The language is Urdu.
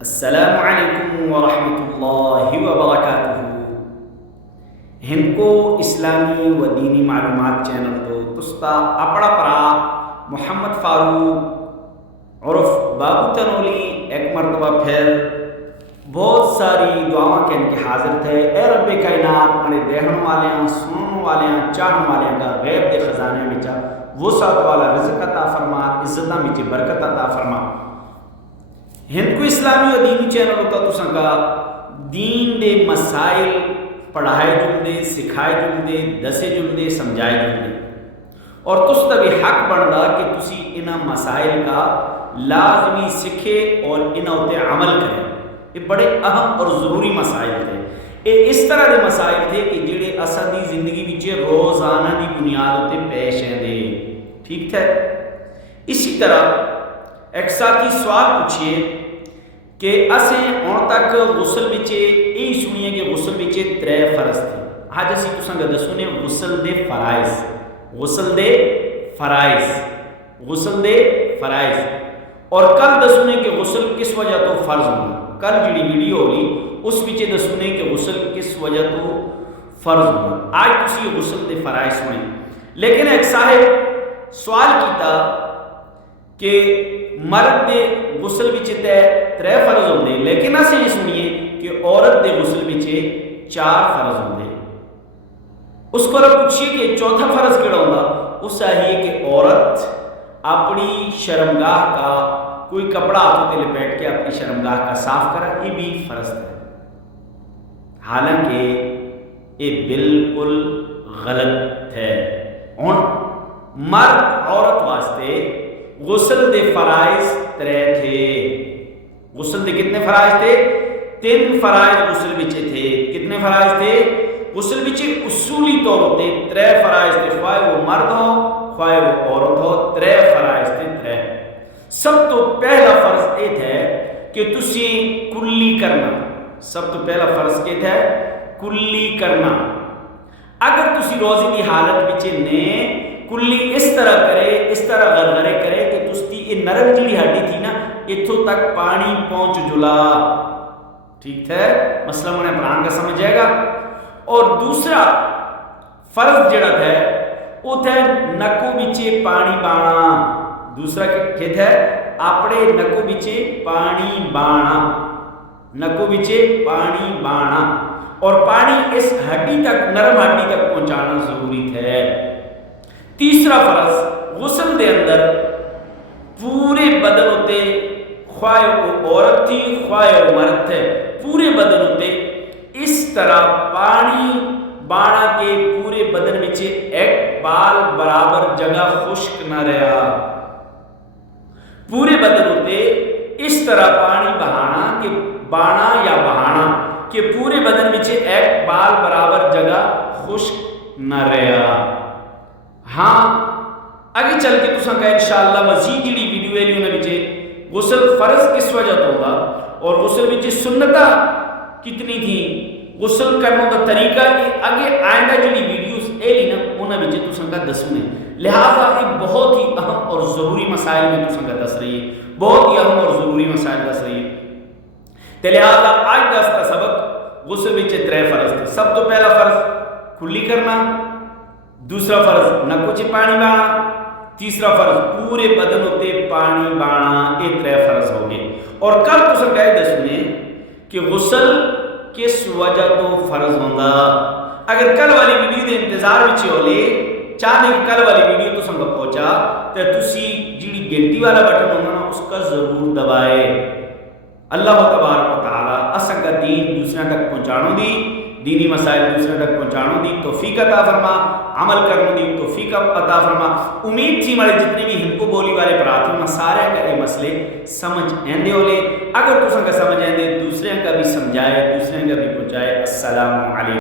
السلام علیکم ورحمۃ اللہ وبرکاتہ. ہندکو اسلامی و دینی معلومات چینل تو تستا اپنا پرا محمد فاروق عرف بابو تنولی ایک مرتبہ پھر بہت ساری دعاؤں کے حاضر تھے. اے رب کائنات اپنے دیکھنے والے سننے والے چاہنے والے کا غیب دے خزانے میں چا وسعت والا رزق عطا فرما, عزتاں میں برکت عطا فرما. ہندکو اسلامی و دینی چینل ہوتا تو سنگا دین دے مسائل پڑھائے جلدے, سکھائے جلدے, دسے جلدے, سمجھائے جلدے, اور تس تا بھی حق بندا کہ تسی انہ مسائل کا لازمی سکھے اور انہ ہوتے عمل کریں. یہ بڑے اہم اور ضروری مسائل تھے. یہ اس طرح کے مسائل تھے کہ جڑے اساں دی زندگی وچ روزانہ دی بنیاد ہوتے پیش ہیں دے. ٹھیک ہے. اسی طرح ایک ساتھی سوال پوچھئے کہ اسیں ہن تک غسل وچ یہی سنیے کہ غسل وچ 3 فرض تھے. اج اسی تساں گل دسونے غسل دے فرائض, غسل دے فرائض, غسل دے فرائض. اور کل دسونے کہ غسل کس وجہ تو فرض ہونا. کل جڑی ویڈیو ہوگی اس وچ دسونے کہ غسل کس وجہ تو فرض ہونا. آج تسی غسل دے فرائض سنیں. لیکن ایک صاحب سوال کیتا کہ مرد دے غسل وچ 3 فرض ہوندے, لیکن اسیں یہ سنیے کہ عورت دے غسل وچ 4 فرض ہوندے. اس کو پوچھئے کہ چوتھا فرض کیڑا ہوندا. اس ہے کہ عورت اپنی شرمگاہ کا کوئی کپڑا ہاتھوں تے لپیٹ کے اپنی شرمگاہ کا صاف کرا. یہ بھی فرض ہے, حالانکہ یہ بالکل غلط ہے. مرد عورت واسطے غسل دے فرائض 3 تھے. غسل دے کتنے فرائض تھے؟ 3 فرائض غسل وچ تھے. کتنے فرائض تھے غسل وچ؟ اصولی طور تے 3 فرائض تھے, خواہ وہ مرد ہو خواہ وہ عورت ہو. 3 فرائض تھے 3. سب تو پہلا فرض یہ تھا کہ تسی کلی کرنا. سب تو پہلا فرض کیا تھا؟ کلی کرنا. اگر تسی روزی دی حالت وچ نے کلی اس طرح کرے, اس طرح غرغرے کرے کہ تستی یہ نرم جڑی ہڈی تھی نا اتھوں تک پانی پہنچ جلا. ٹھیک ہے, مسئلہ مجھے پران کا سمجھ جائے گا. اور دوسرا فرض جڑا تھا وہ تھا نکو بچے پانی بانا. دوسرا کیا تھا؟ اپنے نکو بچے پانی بانا, نکو بچے پانی بانا. اور پانی اس ہڈی تک, نرم ہڈی تک پہنچانا ضروری تھا. تیسرا فرض غسل دے اندر پورے بدن ہوتے, خواہ وہ عورت تھی خواہ وہ مرد تھے, پورے بدن ہوتے اس طرح پانی بانا کے پورے بدن میں ایک بال برابر جگہ خشک نہ رہا. پورے بدن ہوتے اس طرح پانی بہانا کہ بانا یا بہانا کہ پورے بدن میں ایک بال برابر جگہ خشک نہ رہا. ہاں آگے چل کے تساں کا انشاءاللہ مزید جڑی ویڈیو ہے انہاں وچ غسل فرض کس وجہ تو ہوگا اور غسل وچ سنتاں کتنی تھی, غسل کرنے کا طریقہ یہ آگے آئندہ جڑی ویڈیوز اے لی نا انہاں وچ تساں کا دسونے. لہذا یہ بہت ہی اہم اور ضروری مسائل میں تساں کا دس رہی ہے, بہت ہی اہم اور ضروری مسائل دس رہی ہے. تے لہذا آج دس کا سبق غسل وچ 3 فرض تھے. سب تو پہلا فرض کلی کرنا, دوسرا فرض نکو چ پانی بانا, تیسرا فرض پورے بدن ہوتے پانی بانا. یہ 3 فرض ہو گئے. اور کل تو سب کہے دسونے کہ غسل کس وجہ تو فرض ہوندا. اگر کل والی ویڈیو دے انتظار وچ ہو لے چاہتے کہ کل والی ویڈیو تو سنگ پہنچا تو تسی جڑی گھنٹی والا بٹن ہونا نا اس کا ضرور دبائے. اللہ تبارک و تعالی اساں کا دین دوسرے تک پہنچانو دی, دینی مسائل دوسرے تک پہنچانو دی توفیق عطا فرما, عمل کرنے دی توفیق عطا فرما. امید تھی ہمارے جتنے بھی ہندکو بولی والے برات ہیں سارے کا یہ مسئلے سمجھ آندے ہو لے. اگر تساں کا سمجھ آندے دوسرے کا بھی سمجھائے, دوسرے کا بھی پہنچائے. السلام علیکم.